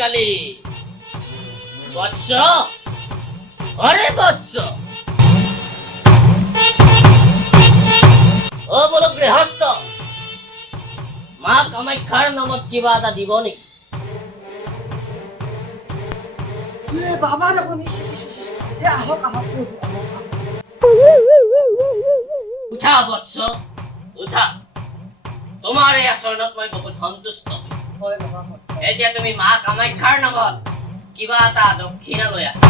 কালী বৎস আৰে বৎস ও বলো গৃহস্থ মা কামাখ্যাৰ নামত কিবা এটা দিব নেকি বাবা দেখোন আহক আহক উঠা বৎস উঠা তোমাৰ এই আচৰণত মই বহুত সন্তুষ্ট হয় বাবা হয় এতিয়া তুমি মা কামাখ্যাৰ নামত কিবা এটা দক্ষিণা লৈ আহা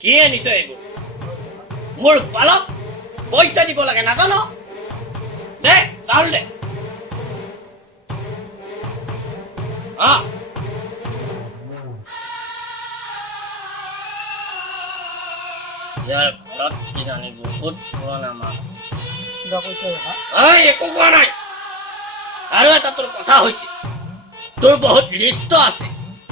কি আনিছ এইবোৰ মোৰ বালক পইচা দিব লাগে নাজানো দে চাউল দে যাৰ ঘৰত কিজানি বহুত পুৰণা মাছ একো কোৱা নাই আৰু এটা তোৰ কথা হৈছে তোৰ বহুত লিষ্ট আছে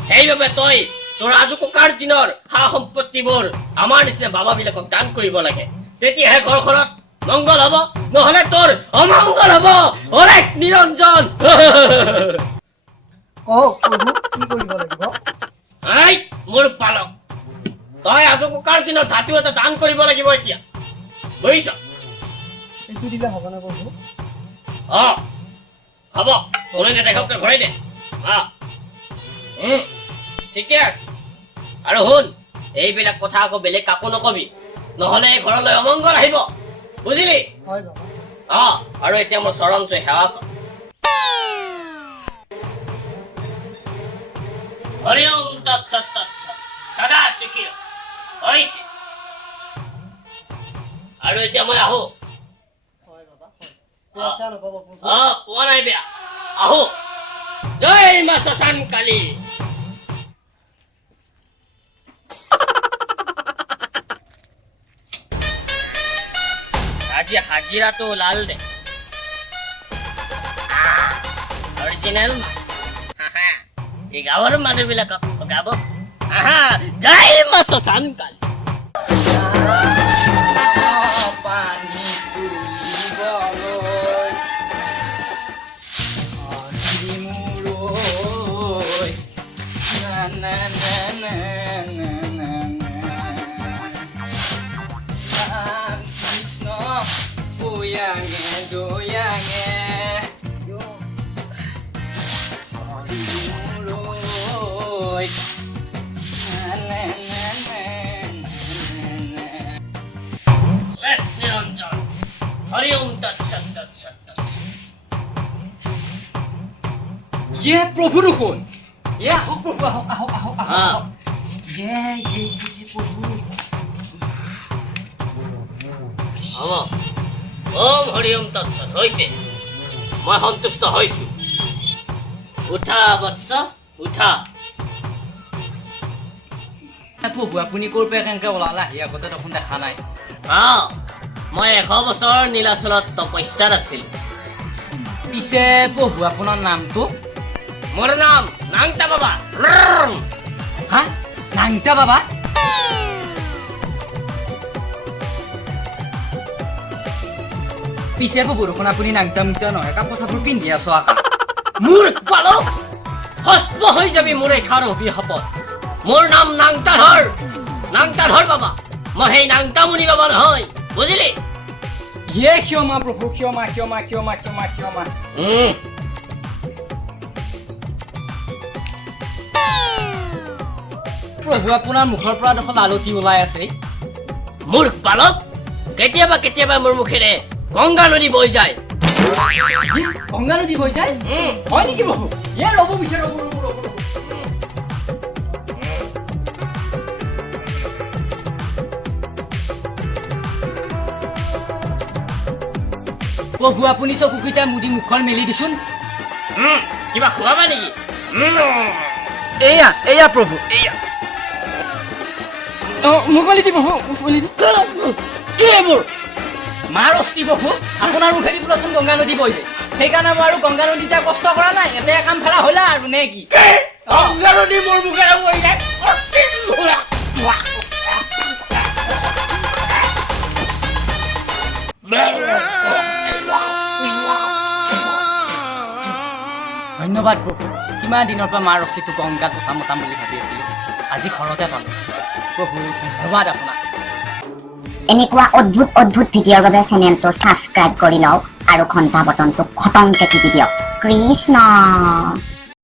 সেইবাবে তই তোৰ আজু ককাৰ দিনৰ সা সম্পত্তিবোৰ আমাৰ নিচিনা বাবাবিলাকক দান কৰিব লাগে তেতিয়াহে ঘৰখনত মংগল হ'ব নহলে তোৰ অমংগল হ'ব অনেক নিৰঞ্জন কি কৰিব লাগিব এই মোৰ পালক তই আজু ককাৰ দিনৰ ধাতু এটা দান কৰিব লাগিব এতিয়া বুজিছ এইটো দিলে হ'ব নে প্ৰভু হ'ব কোনে নেদেখক ঘূৰাই দে ঠিকে আছে আৰু শুন এইবিলাক কথা আকৌ বেলেগ কাকো নকবি নহলে ঘৰলৈ অমংগল আহিব বুজিলি হয় বাবা আৰু এতিয়া মোৰ চৰণ চুই সেৱা কৰ হৰি ওম তৎসৎ তৎসৎ সদা সুখী হৈছে আৰু এতিয়া মই আহো হয় বাবা হয় পইচা নপাব প্ৰভু পোৱা নাই বেয়া আহো জয় মা শ্মশান কালী আজি হাজিৰাটো ওলাল দে অৰিজিনেল এই গাঁৱৰ মানুহবিলাকক ঠগাব জয় মা শ্মশান কালী हरि ओम तत्सत तत्सत ये प्रभु रुकुन ये आहो प्रभु आहो आहो आहो ये प्रभु ओम हरि ओम तत्सत হৈছে মই সন্তুষ্ট হৈছো উঠা বৎস উঠা প্রভু আপুনি কোৰ পে কেনকে ওলালা হি আগতে দেখোন দেখা নাই মই 100 বছৰ নীলাচলত তপস্যাত আছিলো পিছে প্ৰভু আপোনাৰ নামটো মোৰ নাম নাংতা বাবা হা নাংতা বাবা পিছে প্ৰভু দেখোন আপুনি নাংতা মুক্তা নহয় কাপোৰ চাপোৰ পিন্ধি আছো আকা মোৰ পালক হস্প হৈ যাবি মোৰ এখাৰ অভিশাপত মোৰ নাম নাংতাধৰ বাবা মই সেই নাংতামুনি বাবা নহয় বুজিলি ये क्षमा प्रभु क्षमा क्षमा क्षमा क्षमा क्षमा प्रभु আপোনাৰ মুখৰ পৰা দেখোন আলতি ওলাই আছে মোৰ পালক কেতিয়াবা কেতিয়াবা মোৰ মুখেৰে গংগা নদী বৈ যায় গংগা নদী বৈ যায় হয় নেকি প্ৰভু ইয়ে ৰ'ব বিচাৰ ৰ'ব প্ৰভু আপুনি চকুকেইটা মুদি মুখখন মেলি দিছোন কিবা খোৱাবা নেকি এয়া এয়া প্ৰভু এয়া মুকলি দি প্ৰভু মুকলি দি কি এইবোৰ মাৰ অস্তি প্ৰভু আপোনাৰ মুখেদি বোলাচোন গংগা নদী বৈ যায় সেইকাৰণে মই আৰু গংগা নদীতে কষ্ট কৰা নাই ইয়াতে কাম ফেৰা হ'লে আৰু নে কি গংগা নদী মোৰ মুখেৰে বৈ যায় ধন্যবাদ প্ৰভু কিমান দিনৰ পৰা মাৰ অস্তিটো গংগাত মতাম বুলি ভাবি আছিলোঁ আজি ঘৰতে পালোঁ প্ৰভু ধন্যবাদ আপোনাক এনেকুৱা অদ্ভুত অদ্ভুত ভিডিঅ'ৰ বাবে চেনেলটো ছাবস্ক্ৰাইব কৰি লওক আৰু ঘণ্টা বটনটো খটংকে টিপি দিয়ক কৃষ্ণ